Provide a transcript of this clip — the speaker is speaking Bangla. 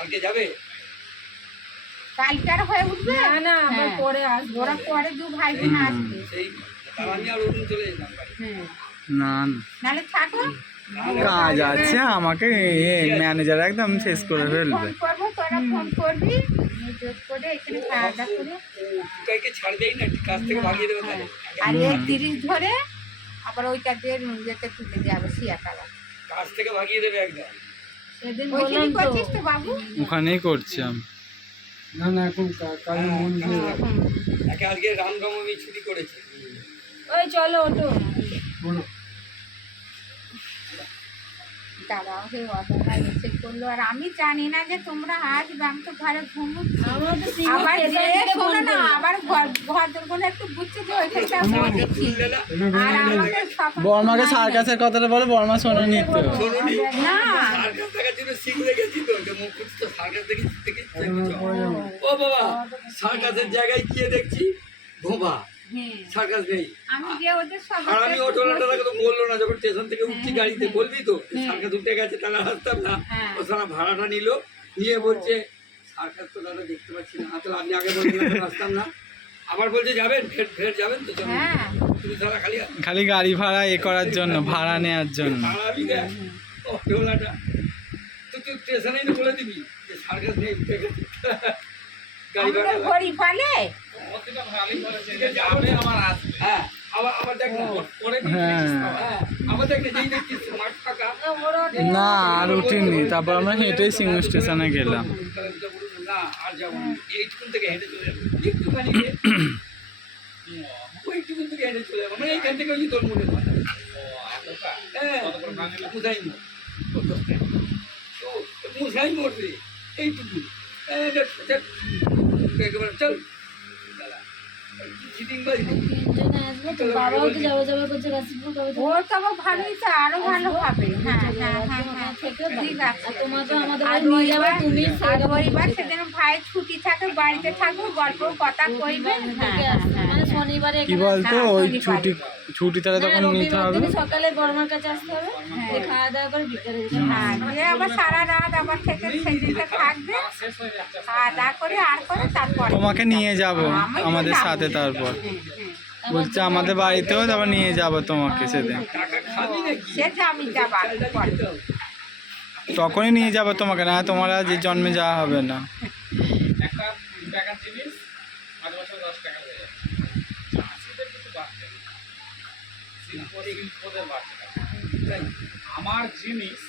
কালকে যাবে? কালকে আর হয়ে উঠবে না আবার পরে আসবো, ওরা পরে দু ভাই বোন আসবে। সেই তাহলে আমি আর ওদিন চলে যেতাম বাড়ি। না নাহলে থাকো, কাজ আছে, আমাকে ম্যানেজার একদম শেষ করে ফেলবে। ফোন করবো, তোরা ফোন করবি, যোগ করে এখানে খাওয়া দাওয়া করে টুকাইকে ছাড়বেই না, কাজ থেকে ভাগিয়ে দেবে তাহলে। আর ৩০ ধরে আবার ওইটা দিয়ে যেতে তুলে যাবে শিয়াতলা। কাজ থেকে ভাগিয়ে দেবে একদম। সেদিন ওইখানে বললাম তো করছিস তো বাবু? ওখানেই করছি আমি। একে আজকে রামনবমী ছুটি করেছে। ওই চলো ওঠো। দাঁড়াও, সেই অর্ডারটা এসে করলো, আর আমি জানি না যে তোমরা আসবে, আমি তো ঘরে ঘুমুচ্ছি। আমরা তো আবার যে শোনো না, আবার ভদ্রগুলো একটু বুঝছে যে ওইখানটা বলছি, আর আমাকে সকাল বর্মাকে সার্কাসের কথাটা বলে, বর্মা শোনেনি তো। শোনোনি? না সার্কাস দেখার জন্য শিখে গেছি তো, যে মুখ তো সার্কাস দেখে ও বাবা, সার্কাসের জায়গায় গিয়ে দেখছি ধোঁবা, হ্যাঁ, সার্কাস নেই। আমি যে ওদের সব আর আমি অটোওয়ালাটাকে তো বললো না, যখন স্টেশন থেকে উঠছি গাড়িতে, বলবি তো সার্কাস উঠে গেছে, তাহলে আসতাম না। হ্যাঁ। ও সারা ভাড়াটা নিল, নিয়ে বলছে সার্কাস তো দাদা দেখতে পাচ্ছি না। তাহলে আপনি আগে বললেন তো আসতাম না। আবার বলছে যাবেন, ফের যাবেন তো? চলুন। হ্যাঁ তুমি সারা খালি খালি গাড়ি ভাড়া করার জন্য, ভাড়া নেওয়ার জন্য। ভাড়াবি দেখ অটোওয়ালাটা তো, তুই স্টেশনেই না বলে দিবি যে সার্কাস নেই, উঠে গেছে। গাড়ি ভাড়া আমাদের ঘড়ি পালে হ্যাঁ, আবার দেখ না, হ্যাঁ হ্যাঁ, আবার দেখ না, যেই দেখছিস মাঠ ফাঁকা। না, আর উঠিনি। তারপর আমরা হেঁটেই সিংহ স্টেশনে গেলাম। না আর যাবো না, এইটুকুন থেকে হেঁটে চলে যাবো, একটুখানি ওইটুকুন থেকে হেঁটে চলে যাবো, মানে এইখান থেকে ওই যে তোর মনে হয় হ্যাঁ মুসাই মোড়, মুসাই মোড় রে, এইটুকু একেবারে চল চিটিং বাজি। তিনজনে আসবো তো, বাবাও তো যাবো যাবো করছে কাশীপুর, কবে ও তো আবার ভালোই, তো আরো ভালো হবে। হ্যাঁ হ্যাঁ হ্যাঁ হ্যাঁ, থেকে ঠিক আছে। আর তোমার তো আমাদের আর বাড়ি নিয়ে যাবে, রবিবার, তুমি আর রবিবার সেদিন ভাইয়ের ছুটি থাকে, বাড়িতে থাকবো, গল্প কথা কইবে। হ্যাঁ হ্যাঁ হ্যাঁ মানে শনিবারে কি বলতো, ওই ছুটি তাহলে তখন নিতে হবে। সকালে বর্মার কাছে আসতে হবে, দিয়ে খাওয়া দাওয়া করে বিকেলে যেতে হবে। হ্যাঁ, দিয়ে আবার সারা রাত আবার থেকে সেদিনটা থাকবে, খাওয়া দাওয়া করে আর করে তারপরে তোমাকে নিয়ে যাব আমাদের সাথে। তারপর বলছে আমাদের বাড়িতেও তারপর নিয়ে যাব তোমাকে সেদিন। টাকা খাবি নাকি? সে যে আমি যাবো পরে। তখনই নিয়ে যাব তোমাকে, না তোমার আজ জন্মে যাওয়া হবে না। একটা টাকার জিনিস 5 বছর 10 টাকা হয়ে যায়। চাষিদের কিছু বাড়তে না, শিল্পদের বাড়তে না। আমার জিনিস